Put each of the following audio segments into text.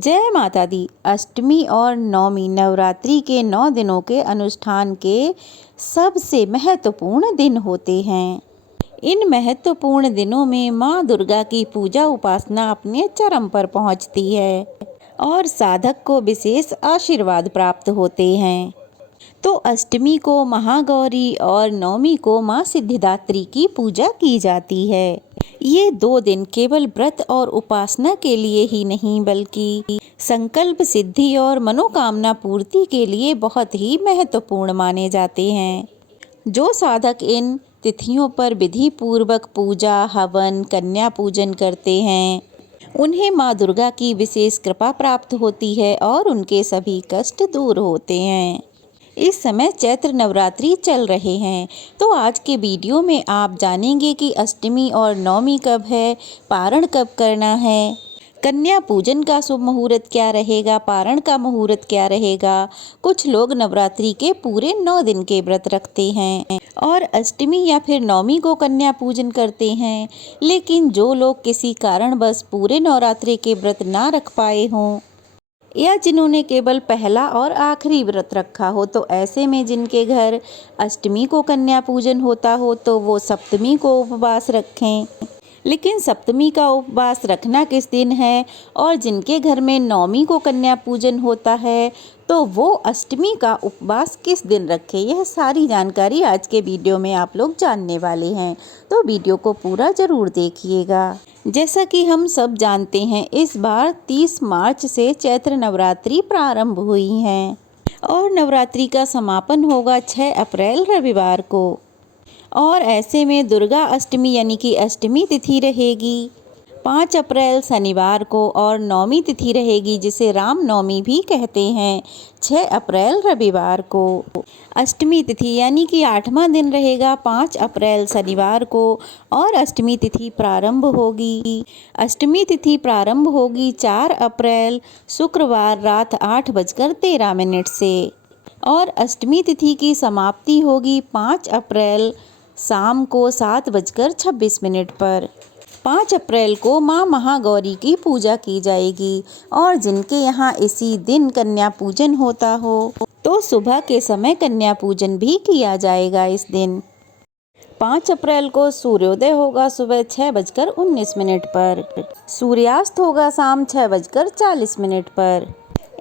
जय माता दी। अष्टमी और नवमी नवरात्रि के 9 दिनों के अनुष्ठान के सबसे महत्वपूर्ण दिन होते हैं। इन महत्वपूर्ण दिनों में माँ दुर्गा की पूजा उपासना अपने चरम पर पहुँचती है और साधक को विशेष आशीर्वाद प्राप्त होते हैं। तो अष्टमी को महागौरी और नवमी को माँ सिद्धिदात्री की पूजा की जाती है। ये 2 दिन केवल व्रत और उपासना के लिए ही नहीं बल्कि संकल्प सिद्धि और मनोकामना पूर्ति के लिए बहुत ही महत्वपूर्ण माने जाते हैं। जो साधक इन तिथियों पर विधि पूर्वक पूजा, हवन, कन्या पूजन करते हैं, उन्हें माँ दुर्गा की विशेष कृपा प्राप्त होती है और उनके सभी कष्ट दूर होते हैं। इस समय चैत्र नवरात्रि चल रहे हैं, तो आज के वीडियो में आप जानेंगे कि अष्टमी और नवमी कब है, पारण कब करना है, कन्या पूजन का शुभ मुहूर्त क्या रहेगा, पारण का मुहूर्त क्या रहेगा। कुछ लोग नवरात्रि के पूरे 9 दिन के व्रत रखते हैं और अष्टमी या फिर नवमी को कन्या पूजन करते हैं, लेकिन जो लोग किसी कारणवश पूरे नवरात्रि के व्रत ना रख पाए हों या जिन्होंने केवल पहला और आखिरी व्रत रखा हो, तो ऐसे में जिनके घर अष्टमी को कन्या पूजन होता हो तो वो सप्तमी को उपवास रखें। लेकिन सप्तमी का उपवास रखना किस दिन है और जिनके घर में नवमी को कन्या पूजन होता है तो वो अष्टमी का उपवास किस दिन रखें, यह सारी जानकारी आज के वीडियो में आप लोग जानने वाले हैं। तो वीडियो को पूरा ज़रूर देखिएगा। जैसा कि हम सब जानते हैं, इस बार 30 मार्च से चैत्र नवरात्रि प्रारंभ हुई हैं और नवरात्रि का समापन होगा 6 अप्रैल रविवार को। और ऐसे में दुर्गा अष्टमी यानी कि अष्टमी तिथि रहेगी 5 अप्रैल शनिवार को और नवमी तिथि रहेगी जिसे राम नवमी भी कहते हैं 6 अप्रैल रविवार को। अष्टमी तिथि यानी कि 8वां दिन रहेगा 5 अप्रैल शनिवार को और अष्टमी तिथि प्रारंभ होगी। अष्टमी तिथि प्रारंभ होगी 4 अप्रैल शुक्रवार रात 8:13 से और अष्टमी तिथि की समाप्ति होगी 5 अप्रैल शाम को 7:26 पर। 5 अप्रैल को माँ महागौरी की पूजा की जाएगी और जिनके यहाँ इसी दिन कन्या पूजन होता हो तो सुबह के समय कन्या पूजन भी किया जाएगा। इस दिन 5 अप्रैल को सूर्योदय होगा सुबह 6:19 पर, सूर्यास्त होगा शाम 6:40 पर।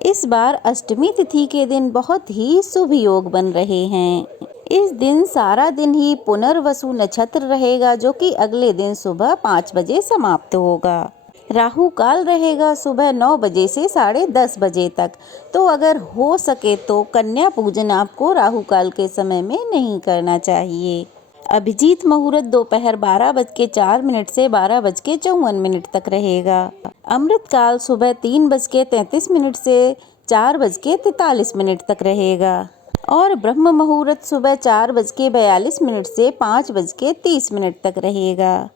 इस बार अष्टमी तिथि के दिन बहुत ही शुभ योग बन रहे हैं। इस दिन सारा दिन ही पुनर्वसु नक्षत्र रहेगा जो कि अगले दिन सुबह 5 बजे समाप्त होगा। राहु काल रहेगा सुबह 9 बजे से 10:30 बजे तक। तो अगर हो सके तो कन्या पूजन आपको राहु काल के समय में नहीं करना चाहिए। अभिजीत मुहूर्त दोपहर 12:04 से 12:54 तक रहेगा। अमृत काल सुबह 3:33 से 4:43 तक रहेगा और ब्रह्म मुहूर्त सुबह 4:42 से 5:30 तक रहेगा।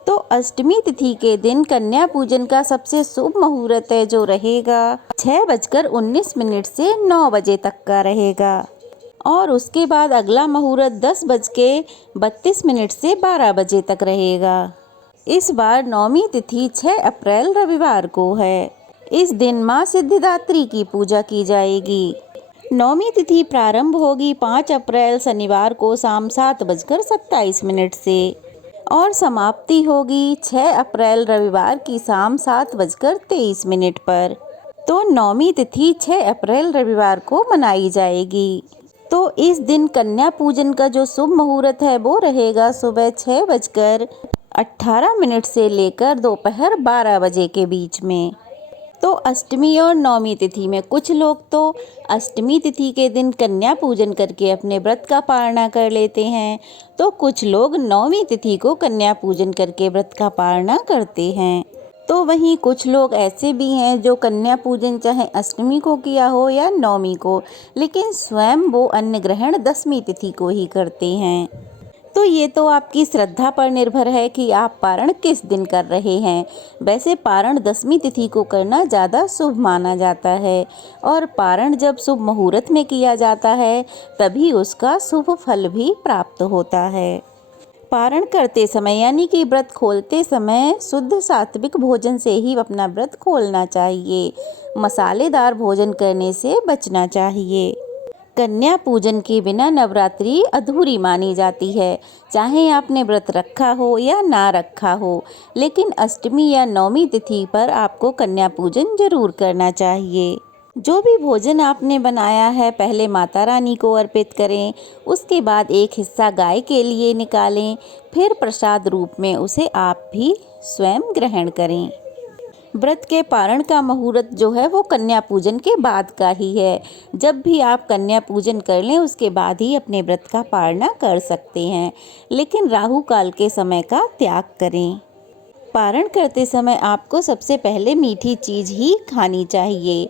तो अष्टमी तिथि के दिन कन्या पूजन का सबसे शुभ मुहूर्त है जो रहेगा 6:19 से 9 बजे तक का रहेगा और उसके बाद अगला मुहूर्त 10:32 से 12 बजे तक रहेगा। इस बार नवमी तिथि 6 अप्रैल रविवार को है। इस दिन माँ सिद्धिदात्री की पूजा की जाएगी। नवमी तिथि प्रारंभ होगी 5 अप्रैल शनिवार को शाम 7:27 से और समाप्ति होगी 6 अप्रैल रविवार की शाम 7:23 पर। तो नवमी तिथि 6 अप्रैल रविवार को मनाई जाएगी। तो इस दिन कन्या पूजन का जो शुभ मुहूर्त है वो रहेगा सुबह 6:18 से लेकर दोपहर 12 बजे के बीच में। तो अष्टमी और नवमी तिथि में कुछ लोग तो अष्टमी तिथि के दिन कन्या पूजन करके अपने व्रत का पारणा कर लेते हैं, तो कुछ लोग नवमी तिथि को कन्या पूजन करके व्रत का पारणा करते हैं। तो वहीं कुछ लोग ऐसे भी हैं जो कन्या पूजन चाहे अष्टमी को किया हो या नवमी को, लेकिन स्वयं वो अन्न ग्रहण 10वीं तिथि को ही करते हैं। तो ये तो आपकी श्रद्धा पर निर्भर है कि आप पारण किस दिन कर रहे हैं। वैसे पारण 10वीं तिथि को करना ज़्यादा शुभ माना जाता है और पारण जब शुभ मुहूर्त में किया जाता है तभी उसका शुभ फल भी प्राप्त होता है। पारण करते समय यानी कि व्रत खोलते समय शुद्ध सात्विक भोजन से ही अपना व्रत खोलना चाहिए। मसालेदार भोजन करने से बचना चाहिए। कन्या पूजन के बिना नवरात्रि अधूरी मानी जाती है, चाहे आपने व्रत रखा हो या ना रखा हो, लेकिन अष्टमी या नवमी तिथि पर आपको कन्या पूजन जरूर करना चाहिए। जो भी भोजन आपने बनाया है पहले माता रानी को अर्पित करें, उसके बाद एक हिस्सा गाय के लिए निकालें, फिर प्रसाद रूप में उसे आप भी स्वयं ग्रहण करें। व्रत के पारण का मुहूर्त जो है वो कन्या पूजन के बाद का ही है। जब भी आप कन्या पूजन कर लें उसके बाद ही अपने व्रत का पारणा कर सकते हैं, लेकिन राहु काल के समय का त्याग करें। पारण करते समय आपको सबसे पहले मीठी चीज़ ही खानी चाहिए,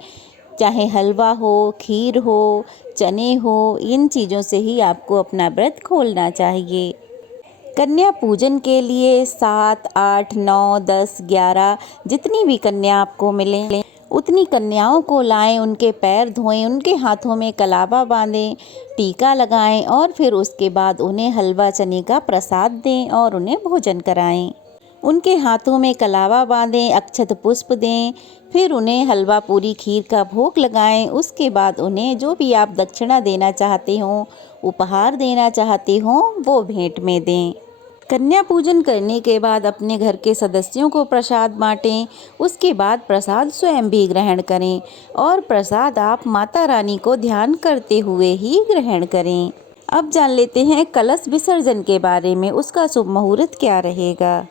चाहे हलवा हो, खीर हो, चने हो, इन चीज़ों से ही आपको अपना व्रत खोलना चाहिए। कन्या पूजन के लिए 7, 8, 9, 10, 11 जितनी भी कन्या आपको मिलें उतनी कन्याओं को लाएं, उनके पैर धोएं, उनके हाथों में कलावा बांधें, टीका लगाएं और फिर उसके बाद उन्हें हलवा चने का प्रसाद दें और उन्हें भोजन कराएं। उनके हाथों में कलावा बांधें, अक्षत पुष्प दें, फिर उन्हें हलवा पूरी खीर का भोग लगाएं। उसके बाद उन्हें जो भी आप दक्षिणा देना चाहते हों, उपहार देना चाहते हों, वो भेंट में दें। कन्या पूजन करने के बाद अपने घर के सदस्यों को प्रसाद बांटें। उसके बाद प्रसाद स्वयं भी ग्रहण करें और प्रसाद आप माता रानी को ध्यान करते हुए ही ग्रहण करें। अब जान लेते हैं कलश विसर्जन के बारे में, उसका शुभ मुहूर्त क्या रहेगा।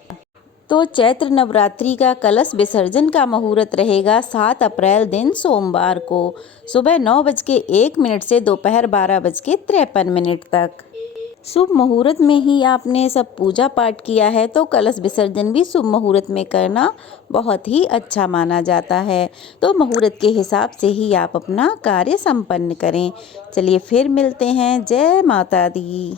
तो चैत्र नवरात्रि का कलश विसर्जन का मुहूर्त रहेगा 7 अप्रैल दिन सोमवार को सुबह 9:01 से दोपहर 12:53 तक। शुभ मुहूर्त में ही आपने सब पूजा पाठ किया है तो कलश विसर्जन भी शुभ मुहूर्त में करना बहुत ही अच्छा माना जाता है। तो मुहूर्त के हिसाब से ही आप अपना कार्य संपन्न करें। चलिए फिर मिलते हैं। जय माता दी।